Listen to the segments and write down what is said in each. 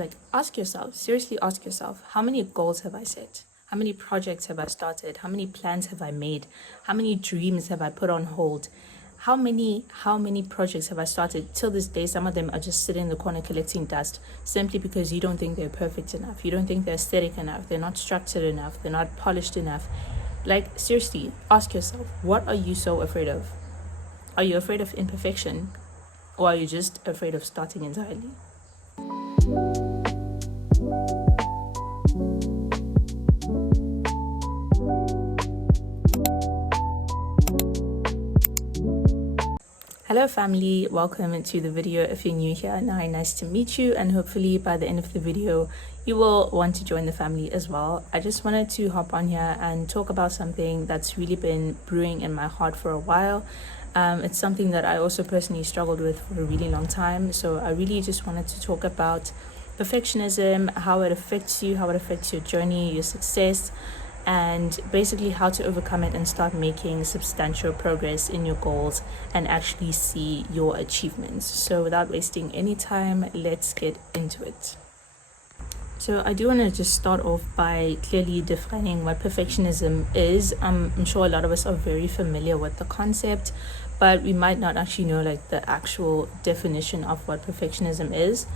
like ask yourself, seriously ask yourself, how many goals have I set? How many projects have I started? How many plans have I made? How many dreams have I put on hold? How many projects have I started? Till this day, some of them are just sitting in the corner collecting dust simply because you don't think they're perfect enough. You don't think they're aesthetic enough. They're not structured enough. They're not polished enough. Like, seriously, ask yourself, what are you so afraid of? Are you afraid of imperfection? Or are you just afraid of starting entirely? Hello family, welcome to the video. If you're new here, nice to meet you, and hopefully by the end of the video you will want to join the family as well. I just wanted to hop on here and talk about something that's really been brewing in my heart for a while. It's something that I also personally struggled with for a really long time, so I really just wanted to talk about perfectionism, how it affects you, how it affects your journey, your success, and basically how to overcome it and start making substantial progress in your goals and actually see your achievements. So without wasting any time, let's get into it. So I do want to just start off by clearly defining what perfectionism is. I'm sure a lot of us are very familiar with the concept, but we might not actually know like the actual definition of what perfectionism is.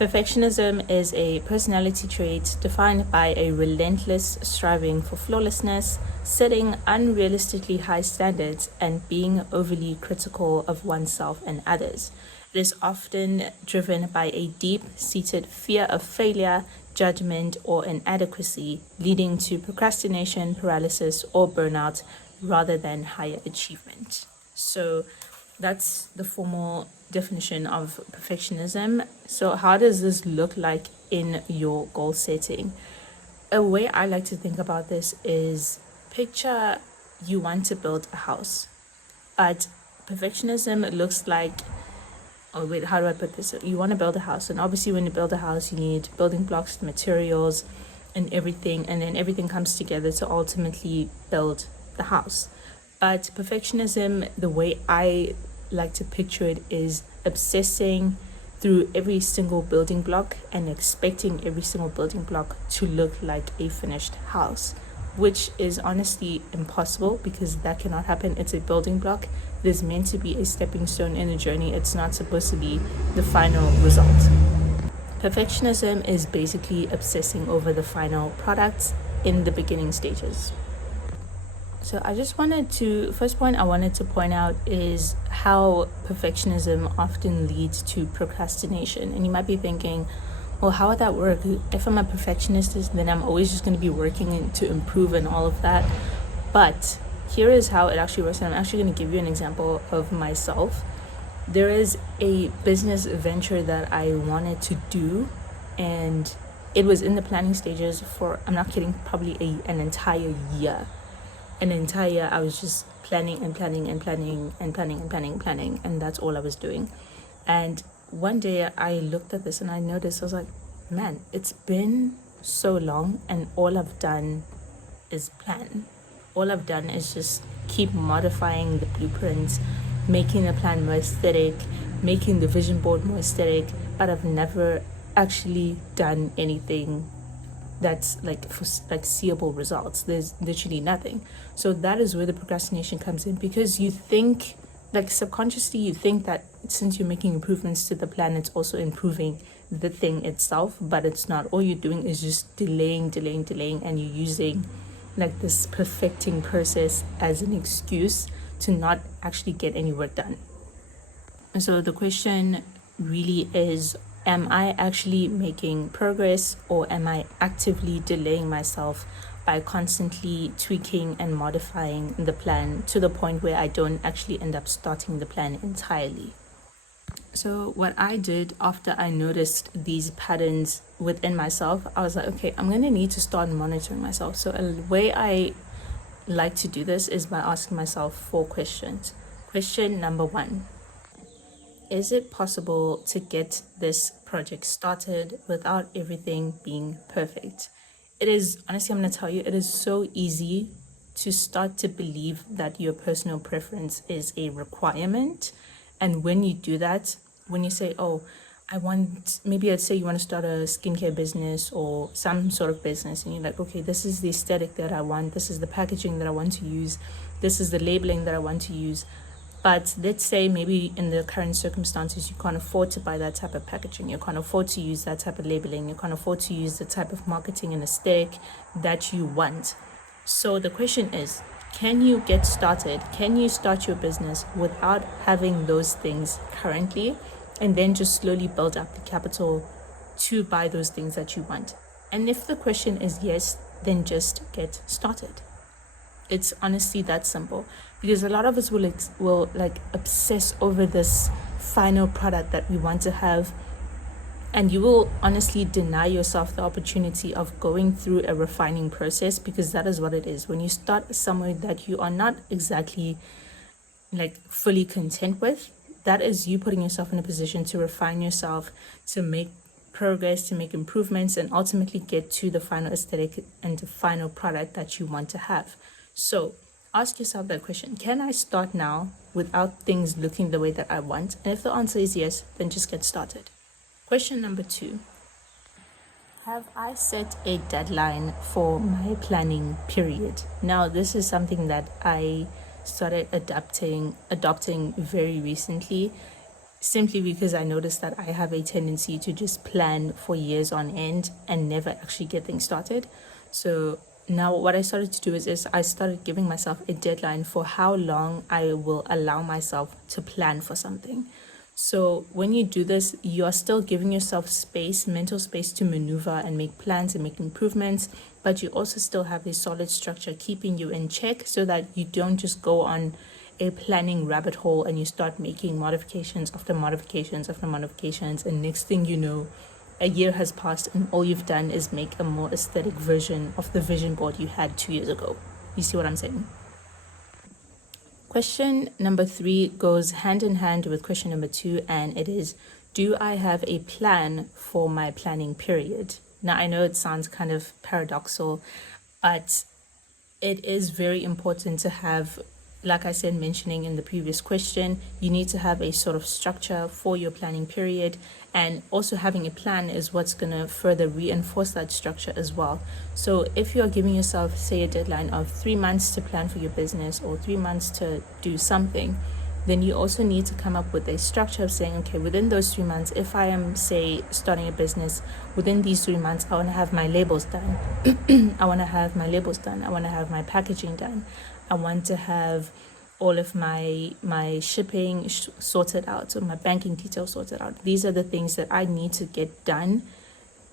Perfectionism is a personality trait defined by a relentless striving for flawlessness, setting unrealistically high standards, and being overly critical of oneself and others. It is often driven by a deep-seated fear of failure, judgment, or inadequacy, leading to procrastination, paralysis, or burnout rather than higher achievement. So that's the formal definition of perfectionism. So how does this look like in your goal setting? A way I like to think about this is, picture you want to build a house, but perfectionism looks like, oh wait, how do I put this? You want to build a house, and obviously when you build a house you need building blocks, materials, and everything, and then everything comes together to ultimately build the house. But perfectionism, the way I like to picture it, is obsessing through every single building block and expecting every single building block to look like a finished house, which is honestly impossible because that cannot happen. It's a building block. It is meant to be a stepping stone in a journey. It's not supposed to be the final result. Perfectionism is basically obsessing over the final product in the beginning stages. So I just wanted to, first point I wanted to point out is how perfectionism often leads to procrastination. And you might be thinking, well, how would that work? If I'm a perfectionist, then I'm always just going to be working to improve and all of that. But here is how it actually works. And I'm actually going to give you an example of myself. There is a business venture that I wanted to do, and it was in the planning stages for, I'm not kidding, probably an entire year. I was just planning, and that's all I was doing. And one day I looked at this and I noticed, I was like, man, it's been so long and all I've done is plan. All I've done is just keep modifying the blueprints, making the plan more aesthetic, making the vision board more aesthetic, but I've never actually done anything that's like for like seeable results. There's literally nothing. So that is where the procrastination comes in, because you think, like subconsciously you think that since you're making improvements to the plan, it's also improving the thing itself, but it's not. All you're doing is just delaying, and you're using like this perfecting process as an excuse to not actually get any work done. And so the question really is, am I actually making progress, or am I actively delaying myself by constantly tweaking and modifying the plan to the point where I don't actually end up starting the plan entirely? So what I did after I noticed these patterns within myself, I was like, okay, I'm going to need to start monitoring myself. So a way I like to do this is by asking myself 4 questions. Question number 1. Is it possible to get this project started without everything being perfect? It is, honestly, I'm going to tell you, it is so easy to start to believe that your personal preference is a requirement. And when you do that, when you say, oh, I want, maybe let's say you want to start a skincare business or some sort of business, and you're like, okay, this is the aesthetic that I want, this is the packaging that I want to use, this is the labeling that I want to use. But let's say maybe in the current circumstances, you can't afford to buy that type of packaging, you can't afford to use that type of labeling, you can't afford to use the type of marketing and aesthetic that you want. So the question is, can you get started? Can you start your business without having those things currently, and then just slowly build up the capital to buy those things that you want? And if the question is yes, then just get started. It's honestly that simple, because a lot of us will like obsess over this final product that we want to have, and you will honestly deny yourself the opportunity of going through a refining process, because that is what it is. When you start somewhere that you are not exactly like fully content with, that is you putting yourself in a position to refine yourself, to make progress, to make improvements, and ultimately get to the final aesthetic and the final product that you want to have. So ask yourself that question: can I start now without things looking the way that I want? And if the answer is yes, then just get started. Question number 2: have I set a deadline for my planning period? Now, this is something that I started adopting very recently, simply because I noticed that I have a tendency to just plan for years on end and never actually get things started. So now what I started to do is I started giving myself a deadline for how long I will allow myself to plan for something. So when you do this, you are still giving yourself space, mental space, to maneuver and make plans and make improvements, but you also still have a solid structure keeping you in check, so that you don't just go on a planning rabbit hole and you start making modifications after modifications after modifications, and next thing you know, a year has passed and all you've done is make a more aesthetic version of the vision board you had 2 years ago. You see what I'm saying? Question number 3 goes hand in hand with question number 2, and it is, do I have a plan for my planning period? Now, I know it sounds kind of paradoxical, but it is very important to have, like I said, mentioning in the previous question, you need to have a sort of structure for your planning period, and also having a plan is what's going to further reinforce that structure as well. So if you are giving yourself, say, a deadline of 3 months to plan for your business or 3 months to do something, then you also need to come up with a structure of saying, okay, within those 3 months, if I am, say, starting a business, within these 3 months, I want to have my labels done. I want to have my labels done. I want to have my packaging done. I want to have all of my shipping sorted out, so my banking details sorted out. These are the things that I need to get done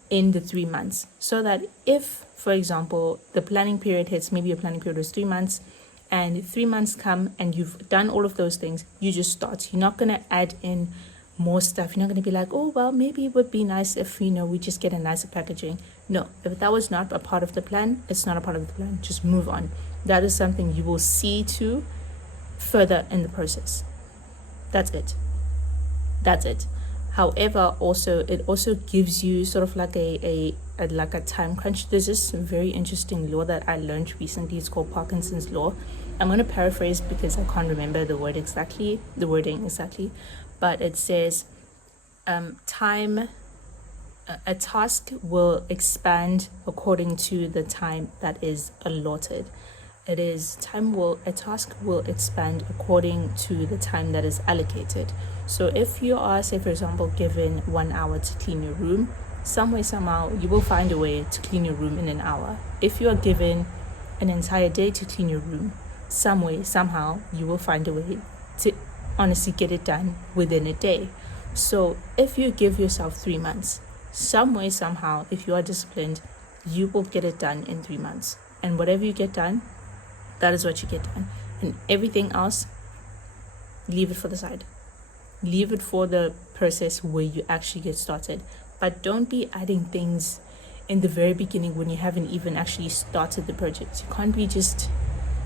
in the 3 months, so that if, for example, the planning period hits, maybe your planning period is 3 months, and 3 months come and you've done all of those things, you just start. You're not going to add in more stuff. You're not going to be like, oh, well, maybe it would be nice if, we just get a nicer packaging. No, if that was not a part of the plan, it's not a part of the plan. Just move on. That is something you will see to further in the process. That's it. However, also it also gives you sort of like a time crunch. There's this very interesting law that I learned recently. It's called Parkinson's law. I'm going to paraphrase because I can't remember the wording exactly, but it says a task will expand according to the time that is allotted. A task will expand according to the time that is allocated. So if you are, say, for example, given 1 hour to clean your room, some way, somehow, you will find a way to clean your room in an hour. If you are given an entire day to clean your room, some way, somehow, you will find a way to honestly get it done within a day. So if you give yourself 3 months, some way, somehow, if you are disciplined, you will get it done in 3 months. And whatever you get done, that is what you get done. And everything else, leave it for the side. Leave it for the process where you actually get started. But don't be adding things in the very beginning when you haven't even actually started the project. You can't be just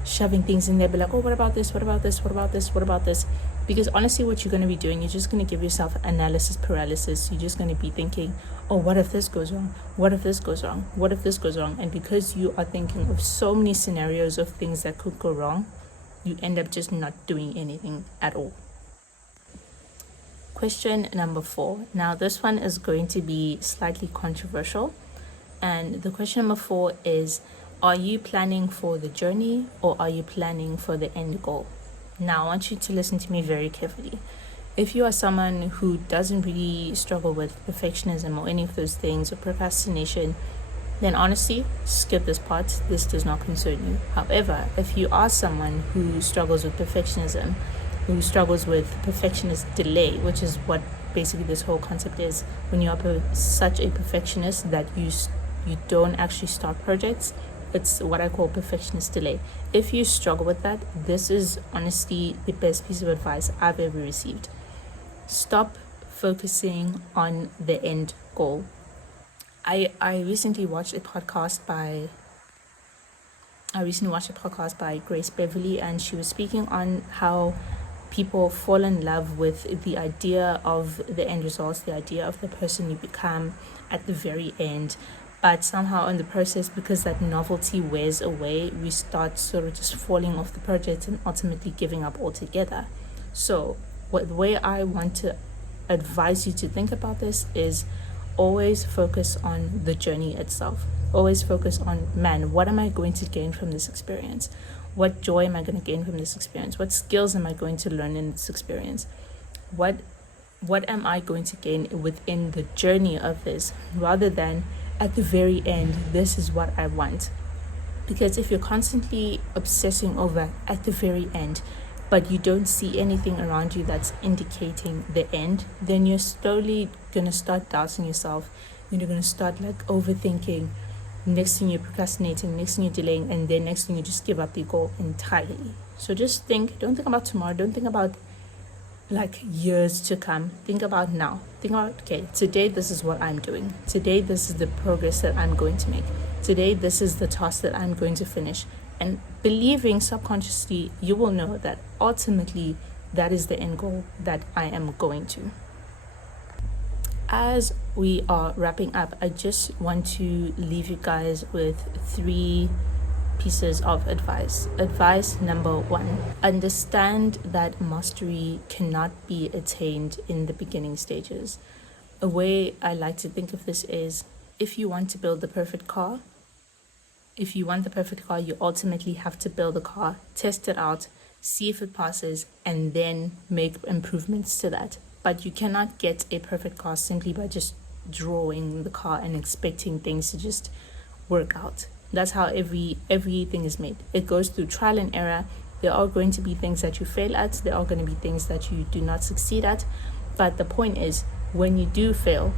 shoving things in there, be like, oh, what about this? What about this? What about this? What about this? Because honestly, what you're going to be doing, you're just going to give yourself analysis paralysis. You're just going to be thinking, oh, what if this goes wrong? What if this goes wrong? What if this goes wrong? And because you are thinking of so many scenarios of things that could go wrong, you end up just not doing anything at all. question number 4. Now, this one is going to be slightly controversial. And the question number 4 is, are you planning for the journey or are you planning for the end goal? Now, I want you to listen to me very carefully. If you are someone who doesn't really struggle with perfectionism or any of those things or procrastination, then honestly, skip this part. This does not concern you. However, if you are someone who struggles with perfectionism, who struggles with perfectionist delay, which is what basically this whole concept is, when you are such a perfectionist that you don't actually start projects, it's what I call perfectionist delay. If you struggle with that, this is honestly the best piece of advice I've ever received. Stop focusing on the end goal. I recently watched a podcast by Grace Beverly, and she was speaking on how people fall in love with the idea of the end results, the idea of the person you become at the very end. But somehow in the process, because that novelty wears away, we start sort of just falling off the project and ultimately giving up altogether. So the way I want to advise you to think about this is always focus on the journey itself. Always focus on, man, what am I going to gain from this experience? What joy am I going to gain from this experience? What skills am I going to learn in this experience? What am I going to gain within the journey of this, rather than at the very end, this is what I want? Because if you're constantly obsessing over at the very end, but you don't see anything around you that's indicating the end, then you're slowly going to start doubting yourself. You're going to start like overthinking. Next thing you're procrastinating, next thing you're delaying, and then next thing you just give up the goal entirely. So just don't think about tomorrow. Don't think about like years to come. Think about now. Think about, okay, today this is what I'm doing. Today this is the progress that I'm going to make. Today this is the task that I'm going to finish. And believing subconsciously, you will know that ultimately that is the end goal that I am going to. As we are wrapping up, I just want to leave you guys with 3 pieces of advice. Advice number 1, understand that mastery cannot be attained in the beginning stages. A way I like to think of this is, if you want to build the perfect car, you ultimately have to build a car, test it out, see if it passes, and then make improvements to that. But you cannot get a perfect car simply by just drawing the car and expecting things to just work out. That's how everything is made. It goes through trial and error. There are going to be things that you fail at. There are going to be things that you do not succeed at. But the point is, when you do fail,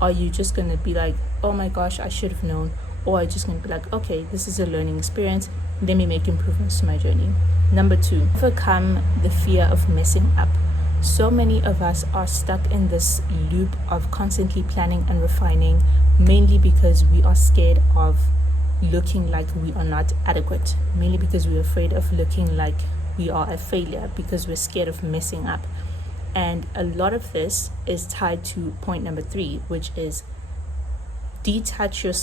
are you just going to be like, oh my gosh, I should have known? Or are you just going to be like, okay, this is a learning experience. Let me make improvements to my journey. Number 2, overcome the fear of messing up. So many of us are stuck in this loop of constantly planning and refining, mainly because we are scared of looking like we are not adequate, mainly because we're afraid of looking like we are a failure, because we're scared of messing up. And a lot of this is tied to point number 3, which is detach your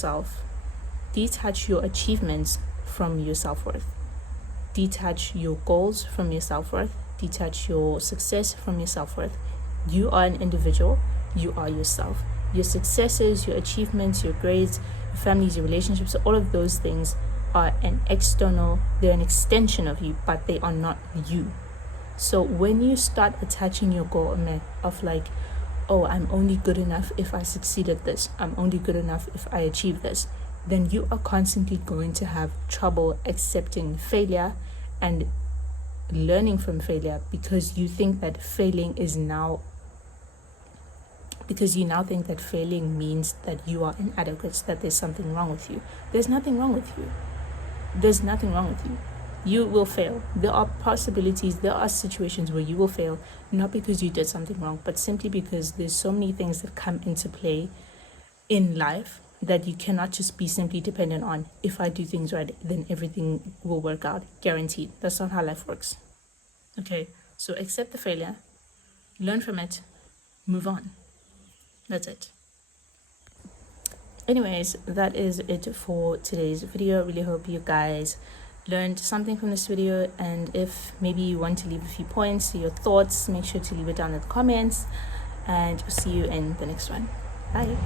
achievements from your self-worth. Detach your goals from your self-worth. Detach your success from your self-worth. You are an individual. You are yourself. Your successes, your achievements, your grades, your families, your relationships, all of those things are they're an extension of you, but they are not you. So when you start attaching your goal of like, oh, I'm only good enough if I succeed at this, I'm only good enough if I achieve this, then you are constantly going to have trouble accepting failure and learning from failure, because you think that you now think that failing means that you are inadequate, that there's something wrong with you. There's nothing wrong with you. You will fail. There are possibilities, there are situations where you will fail, not because you did something wrong, but simply because there's so many things that come into play in life that you cannot just be simply dependent on, if I do things right, then everything will work out, guaranteed. That's not how life works. Okay, so accept the failure, learn from it, move on. That's it. Anyways, that is it for today's video. Really hope you guys learned something from this video, and if maybe you want to leave a few points, your thoughts, make sure to leave it down in the comments. and see you in the next one. Bye.